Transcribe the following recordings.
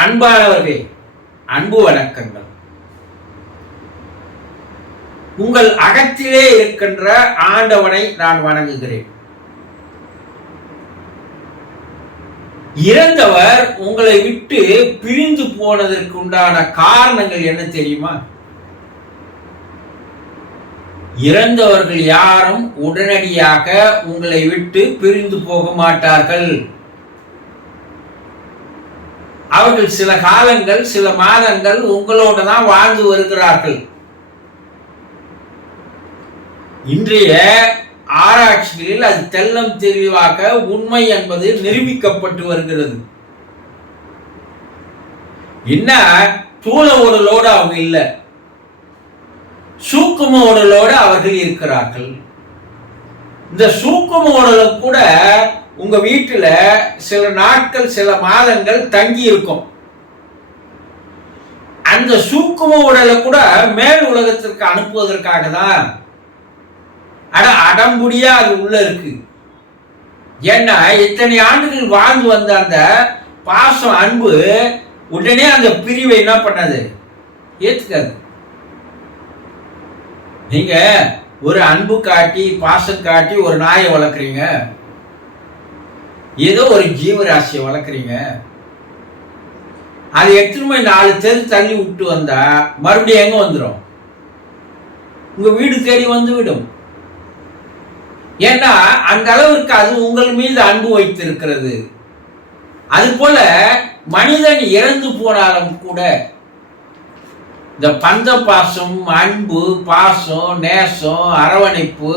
அன்பானவர்களே அன்பு வணக்கங்கள். உங்கள் அகத்திலே இருக்கின்ற ஆண்டவனை நான் வணங்குகிறேன். இறந்தவர் உங்களை விட்டு பிரிந்து போனதற்கு உண்டான காரணங்கள் என்ன தெரியுமா? இறந்தவர்கள் யாரும் உடனடியாக உங்களை விட்டு பிரிந்து போக மாட்டார்கள். அவர்கள் சில காலங்கள் சில மாதங்கள் உங்களோட தான் வாழ்ந்து வருகிறார்கள். இன்றைய ஆராய்ச்சிகளில் அது தெல்லம் தெளிவாக உண்மை என்பது நிரூபிக்கப்பட்டு வருகிறது. என்ன? தூள உடலோடு அவங்க இல்லை. சூக்கும உடலோடு அவர்கள் இருக்கிறார்கள். இந்த சூக்கும உடலும் கூட உங்க வீட்டில் சில நாட்கள் சில மாதங்கள் தங்கி இருக்கும். அந்த சூக்கும உடலை கூட மேல் உலகத்திற்கு அனுப்புவதற்காக தான். அட அடம்புடியா அது உள்ள இருக்கு. ஏன்னா இத்தனை ஆண்டுகள் வாழ்ந்து வந்த அந்த பாசம் அன்பு உடனே அந்த பிரிவை என்ன பண்ணது? ஏத்துக்காது. நீங்க ஒரு அன்பு காட்டி பாசம் காட்டி ஒரு நாயை வளர்க்குறீங்க. ஏதோ ஒரு ஜீவராசியை வளர்க்குறீங்க. அது எத்தனை போய் நாலு தெரு தள்ளி விட்டு வந்தா மறுபடியும் எங்க வந்துடும் உங்க வீடு தேடி வந்து விடும். ஏன்னா அந்த அளவிற்கு அது உங்கள் மீது அன்பு வைத்திருக்கிறது. அது போல மனிதன் இறந்து போனாலும் கூட இந்த பந்த பாசம் அன்பு பாசம் நேசம் அரவணைப்பு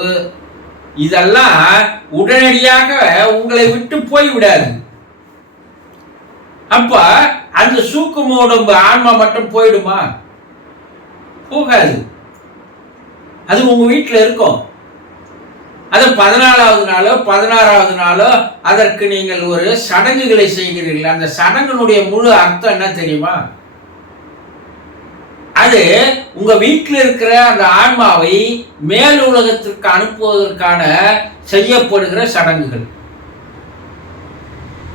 இதெல்லாம் உடனடியாக உங்களை விட்டு போய்விடாது. அப்ப அந்த சூக்கு உடம்பு ஆன்மா மட்டும் போயிடுமா? போகாது. அது உங்க வீட்டில் இருக்கும். அது பதினாலாவது நாளோ பதினாறாவது நாளோ அதற்கு நீங்கள் ஒரு சடங்குகளை செய்கிறீர்கள். அந்த சடங்கினுடைய முழு அர்த்தம் என்ன தெரியுமா? அது உங்க வீட்டில் இருக்கிற அந்த ஆன்மாவை மேல் உலகத்திற்கு அனுப்புவதற்கான செய்யப்படுகிற சடங்குகள்.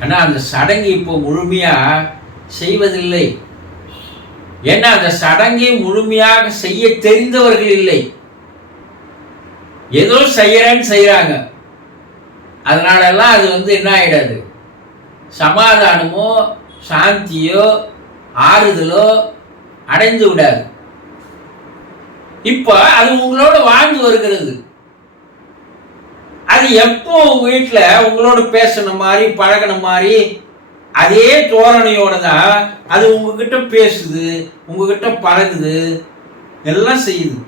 ஆனா அந்த சடங்கு இப்போ முழுமையா செய்வதில்லை. ஏன்னா அந்த சடங்கை முழுமையாக செய்ய தெரிந்தவர்கள் இல்லை. ஏதோ செய்யறேன்னு செய்யறாங்க அதனால எல்லாம் அது வந்து என்ன ஆயிடாது? சமாதானமோ சாந்தியோ ஆறுதலோ அடைந்து விடாது. இப்ப அது உங்களோட வாழ்ந்து வருகிறது. அது எப்போ உங்க வீட்டில் உங்களோட பேசின மாதிரி பழகின மாதிரி அதே தோரணையோட தான் அது உங்ககிட்ட பேசுது உங்ககிட்ட பழகுது எல்லாம் செய்யுது.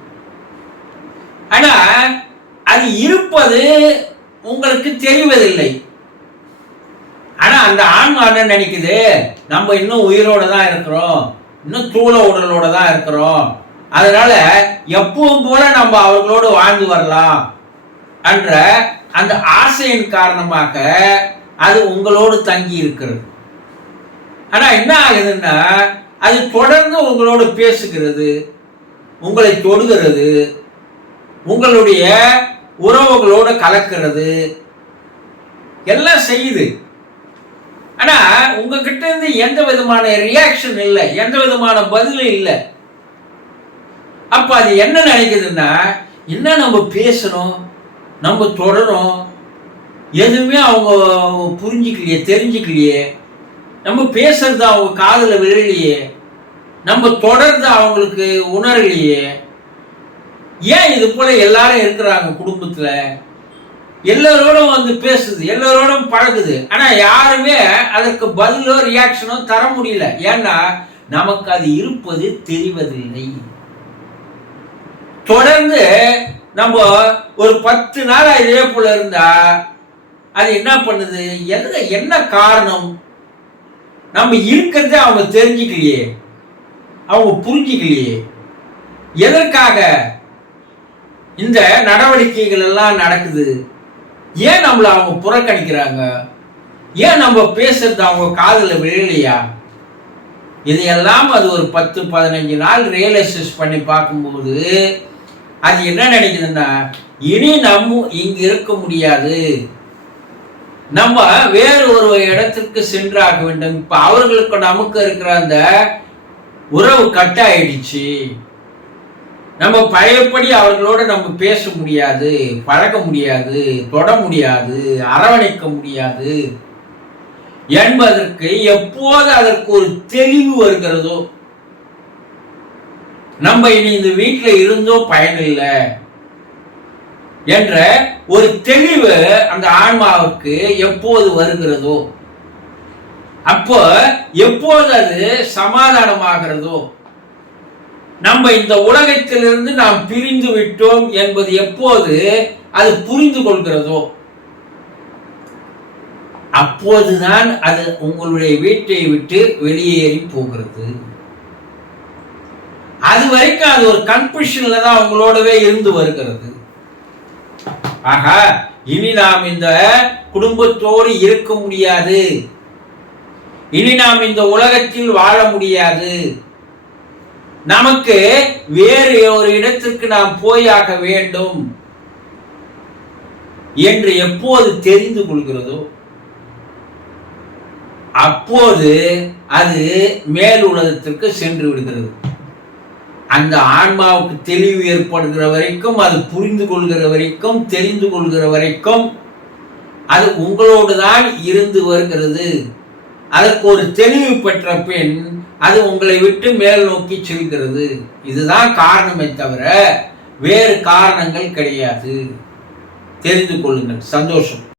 ஆனா அது இருப்பது உங்களுக்கு தெரிவதில்லை. ஆனா அந்த ஆன்மா என்ன நினைக்குது? நம்ம இன்னும் உயிரோட தான் இருக்கிறோம். இன்னும் தூள உடலோட தான் இருக்கிறோம். அதனால எப்பவும் போல நம்ம அவர்களோடு வாழ்ந்து வரலாம் என்ற அந்த ஆசையின் காரணமாக அது உங்களோடு தங்கி இருக்கிறது. ஆனா என்ன ஆகுதுன்னா அது தொடர்ந்து உங்களோடு பேசுகிறது உங்களை தொடுகிறது உங்களுடைய உறவுகளோடு கலக்கிறது எல்லாம் செய்யுது. ஆனா உங்ககிட்ட இருந்து எந்த விதமான ரியாக்ஷன் இல்லை எந்த விதமான பதிலும் இல்லை. அப்ப அது என்ன நினைக்குதுன்னா என்ன நம்ம பேசணும் நம்ம தொடரும் எதுவுமே அவங்க புரிஞ்சுக்கலையே தெரிஞ்சுக்கலையே நம்ம பேசுறது அவங்க காதில் விழலையே நம்ம தொடர்ந்து அவங்களுக்கு உணரலையே ஏன் இது போல எல்லாரும் இருக்கிறாங்க குடும்பத்துல? எல்லோரோடும் வந்து பேசுது எல்லோரோடும் பழகுது. ஆனால் யாருமே அதற்கு பதிலோ ரியாக்ஷனோ தர முடியல. ஏன்னா நமக்கு அது இருப்பது தெரிவதில்லை. தொடர்ந்து நம்ம ஒரு பத்து நாள் இதே போல இருந்தா அது என்ன பண்ணுது? எதுல என்ன காரணம்? நம்ம இருக்கிறத அவங்க தெரிஞ்சுக்கலையே. அவங்க புரிஞ்சுக்கலையே. எதற்காக இந்த நடவடிக்கைகள் எல்லாம் நடக்குது? ஏன் நம்மளை அவங்க புறக்கணிக்கிறாங்க? ஏன் நம்ம பேசுறது அவங்க காதில் விழலையா? இதையெல்லாம் அது ஒரு பத்து பதினஞ்சு நாள் ரியலைசஸ் பண்ணி பார்க்கும்போது அது என்ன நினைக்குதுன்னா இனி நம்ம இங்கே இருக்க முடியாது. நம்ம வேறு ஒரு இடத்திற்கு சென்றாக வேண்டும். இப்போ அவர்களுக்கு நமக்கு இருக்கிற அந்த உறவு கட்டாயிடுச்சு. நம்ம பழையபடி அவர்களோட நம்ம பேச முடியாது பழக முடியாது தொட முடியாது அரவணைக்க முடியாது என்பதற்கு எப்போது அதற்கு ஒரு தெளிவு வருகிறதோ நம்ம இனி இந்த வீட்டில் இருந்தோ பயனில்லை என்ற ஒரு தெளிவு அந்த ஆன்மாவுக்கு எப்போது வருகிறதோ அப்போ எப்போது அது சமாதானமாகிறதோ நம்ம இந்த உலகத்திலிருந்து நாம் பிரிந்து விட்டோம் என்பது எப்போது? அது புரிந்து கொள்கிறதோ. அப்போதுதான் அது உங்களுடைய வீட்டை விட்டு வெளியேறி போகிறது. அது வரைக்கும் அது ஒரு கன்ஃபியூஷன்ல தான் உங்களோடவே இருந்து வருகிறது. ஆகா இனி நாம் இந்த குடும்பத்தோடு இருக்க முடியாது. இனி நாம் இந்த உலகத்தில் வாழ முடியாது. நமக்கு வேறு ஒரு இடத்திற்கு நாம் போயாக வேண்டும் என்று எப்போது தெரிந்து கொள்கிறதோ அப்போது அது மேல் உலகத்திற்கு சென்று விடுகிறது. அந்த ஆன்மாவுக்கு தெளிவு ஏற்படுகிற வரைக்கும் அது புரிந்து கொள்கிற வரைக்கும் தெரிந்து கொள்கிற வரைக்கும் அது உங்களோடு தான் இருந்து வருகிறது. அதற்கு ஒரு தெளிவு பெற்ற பின் அது உங்களை விட்டு மேல் நோக்கி செல்கிறது. இதுதான் காரணமே தவிர வேறு காரணங்கள் கிடையாது. தெரிந்து கொள்ளுங்கள். சந்தோஷம்.